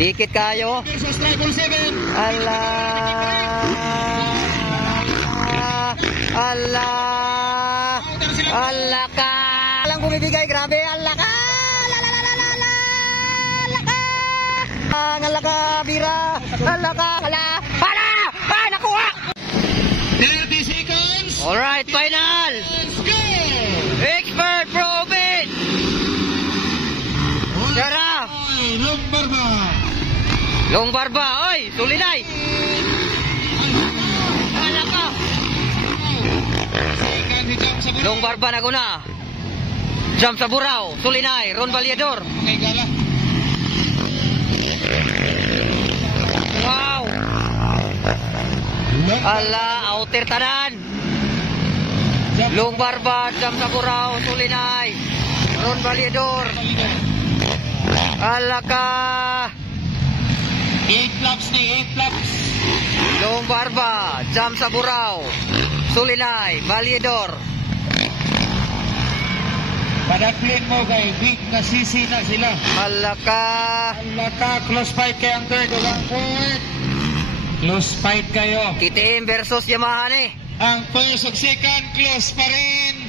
Dikit kayo. Ala. Ala. Ala ka. Alang bumibigay, grabe. Ala ka. Ala ka, bira. Ala ka. Ala. Ala. Ah, nakuha. 30 seconds. Alright, final. Expert proven. Tara. Long Barba. Long Barba, oy, Sulinay. Ala ka. Long Barba na guna. Jump sa Burao, Sulinay, Ron Valedor. Wow. Ala, outer tanan. Long Barba, jump sa Burao, Sulinay, Ron Valedor. Ala ka. 8 laps ni 8 laps. Long Barba, jump sa Burao, Sulinay, Valedor. Padaplin mo kay big na sisi na sila. Ala ka. Ala ka, close fight kay ang third. Close fight kayo. KTM versus Yamaha ni. Ang first ug second close pa rin.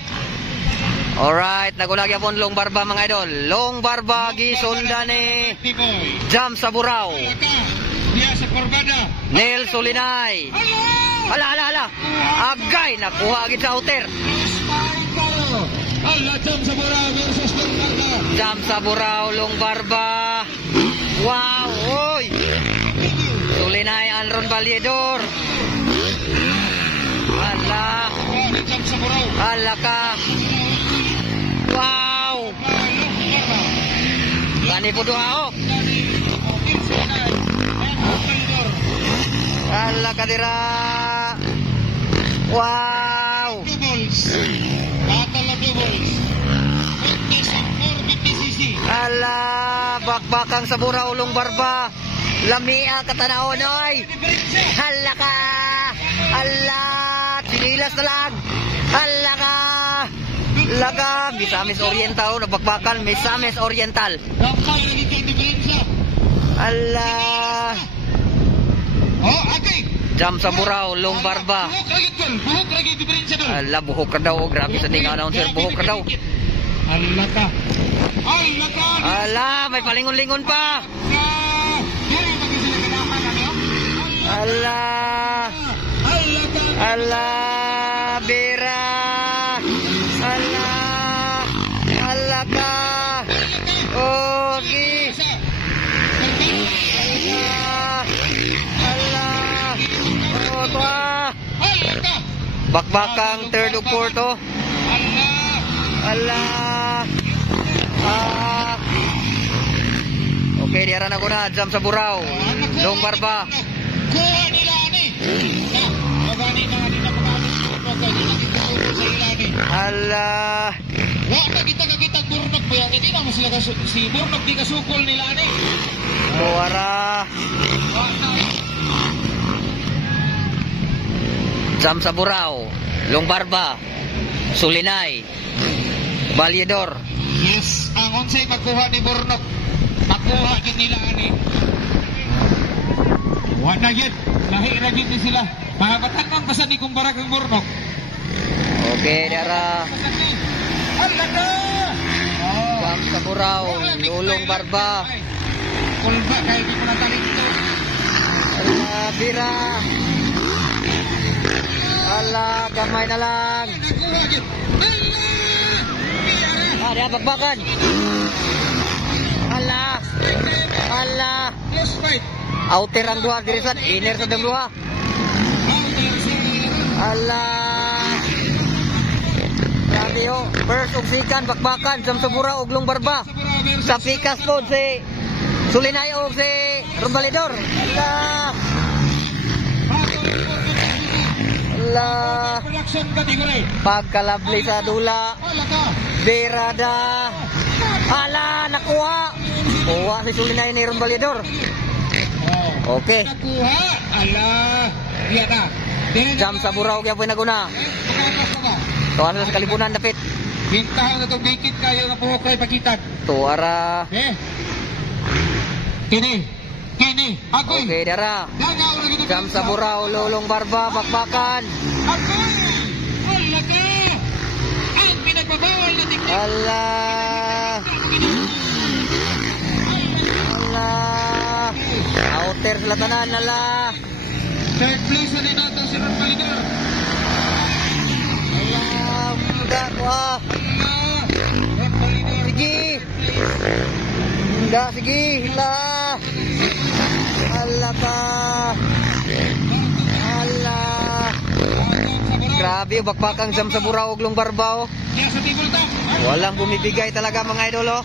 Alright, nagunagya po Long Barba mga idol. Long Barba, gisunda ni jump sa Burao. Diya sa Corbada. Nel Sulinay. Ala. Agay, nakuha agad sa outer. Ala, jump sa Burao versus Long Barba. Jump sa Burao, Long Barba. Wow, oy. Sulinay, Ron Valedor. Ala. Jump sa Burao. Ala ka. Wow. Gani po doha o. Ala ka dira. Wow. Ala, bakbakang sa Burao, Long Barba. Lamia katanawon oy. Ala ka. Ala, sinilas na lang. Ala ka. Laga, Misamis Oriental, nagbakbakan, Misamis Oriental. Ala. Oh, ate. Jump sa Burao, Long Barba. Ala, buhok ka daw. Grabe sa ting announcer, buhok ka daw. Ala ka. Ala ka. Ala, may palingon-lingon pa. Ala. Ala, bira. Ala. Ala ka. Okay. Ala. Ala. Bakbakang third o fourth o. Ala. Okay, diara na ko na. Jump sa Burao. Long Barba. Kuha nila ni. Magani na nila Ala. Wa kita Burnok ba yan? Hindi naman sila si Burnok di kasukol nila ni. Buwara. Jump sa Burao, Long Barba, Sulinay, Valedor. Yes, ang unsay magkuha ni Burnok. Magkuha din nila ani. Wa na gid. Lahi ra gid sila. Mga batanang basa ni kumpara kang Burnok. Okay, dara. Alaka. Jump sa Burao, Long Barba. Kulba kay di ko na talento. Ala, bira. Ala, gamay na lang. Ada bakbakan. Ala. Ala. Close fight. Outer ang duha dirisan, inner sa duha. Ala. Grabe o. First ug second bakbakan jump sa Burao ug Long Barba. Sa pikas po si Sulinay o si Ron Valedor. Ala. Ala. Pagkalabli sa dula. Berada. Ala, nakuha. Kuha si Sulinay ni Ron Valedor. Okay. Nakuha. Ala. Iya na. Jump sa Burao kaya po naguna. Tuwa sa kalibunan dapit. Bintahan na itong naked kayo na po kayo pakitan. Tuwara. Eh. Kini. Kini, agoy. Okay, dara. Dagaw lagi to. Jam sa buraw, lulong barba, bakbakan. Agoy. Wala ka. Ang pinagbabawal na tiktik. Allah. Allah. Outer sila tanan, Allah. Third place na din natin si Ron Validor. Allah, muda ko ah. Ron Validor. Sige. Muda, sige. Allah. Allah ka. Allah. Grabe, bakbakang jam sa buraw, uglong barba oh. Kaya sa table top. Walang bumibigay talaga mga idol oh.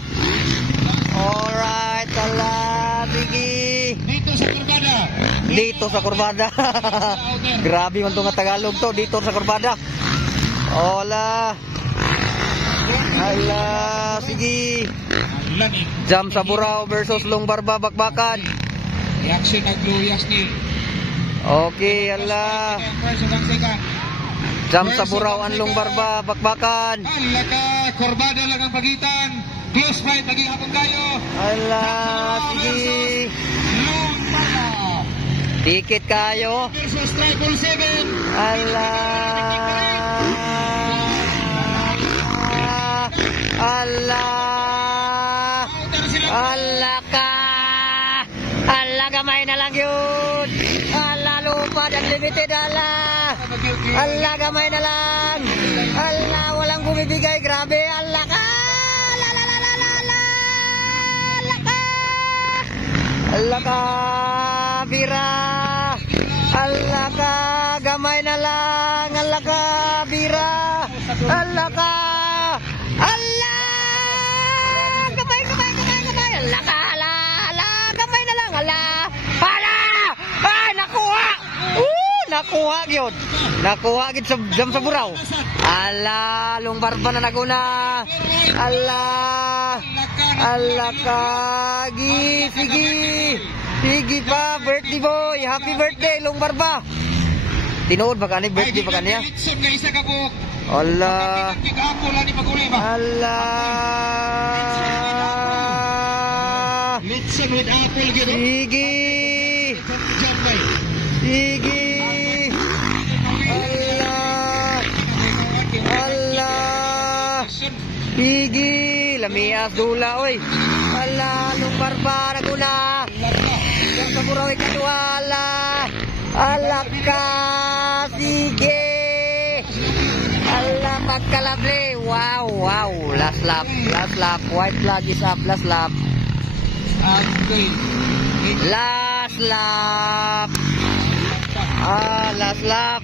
Alright, Allah. Sige. Dito sa Kurbada. Dito sa Kurbada. Grabe man itong Tagalog to. Dito sa Kurbada. Hola. Allah. Sige. Lani. Jam sa buraw versus long barba bakbakan. Reaction ng Glorious ni. Okay, Allah. First and second. Jam sa buraw ang long barba bakbakan. Allah ka. Kurbada lang ang pagitan. Close fight. Naging hapon kayo. Allah. Sige. Long Barba. Dikit kayo. Versus Triple 7. Allah. Allah. Allah ka. Allah gamay na lang yun. Allah lupa dan limited Allah. Allah gamay na lang. Allah walang bumibigay. Grabe Allah ka. Allah ka bira. Allah ka gamay na lang. Allah ka bira. Allah ka. Allah gamay. Allah ka. Allah gamay na lang. Allah. Ah, nakuha. Nakuha gyud. Nakuha gid sa jam sa buraw. Allah, long barba na naguna. Allah. Allah ka. Sige. Sige pa, birthday boy. Happy birthday, long barba. Tinuod ba kani birthday ba kaniya? Litson nga isa ka buhok. Allah. Kikapo lang ni pag-uli ba? Allah. Litson with apple gid. Sige. Jambay. Sige. Allah. Allah. Sige. Lamias dula oy. Allah, long barba naguna. Yang sa buraw ikadua. Allah ka. Sige. Allah pagkalable. Wow. Last lap. White flag is up. Last lap. Okay. Last lap. Last lap.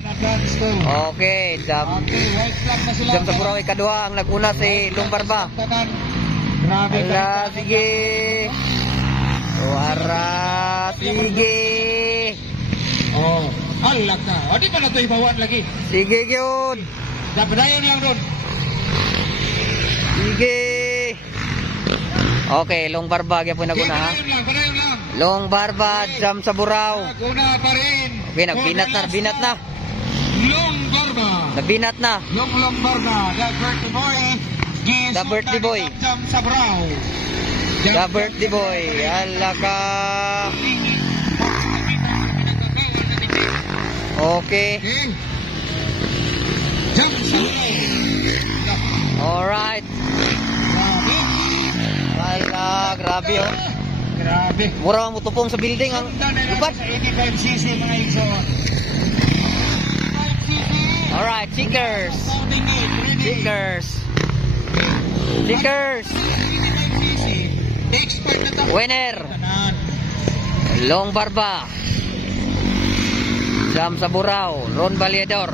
Okay, jam. Okay, white flag na sila. Jam sa buraw ikadua ang naguna si Long Barba. Grabe ka. Allah, sige. Suara, sige. Oh, Allah ka. O di pa na ito ibawan lagi. Sige, yun. Napadayon lang doon. Sige. Okay, Long Barba. Kaya po naguna ha. Padayon lang. Long Barba, jam sa buraw. Naguna pa rin. Okay, nagbinat na. Long Barba. Nagbinat na. Long Barba. The birthday boy. The birthday boy. Jam sa brow. The birthday boy. Allah ka. Okay. Jam sa brow. Alright. Grabe. Allah, grabe oh. Grabe. Mura mo tupong sa building ang lupat. Sa 85cc mga iso. Alright, checkers. Checkers. Expert na to. Winner. Long Barba. Jam sa buraw. Ron Validor.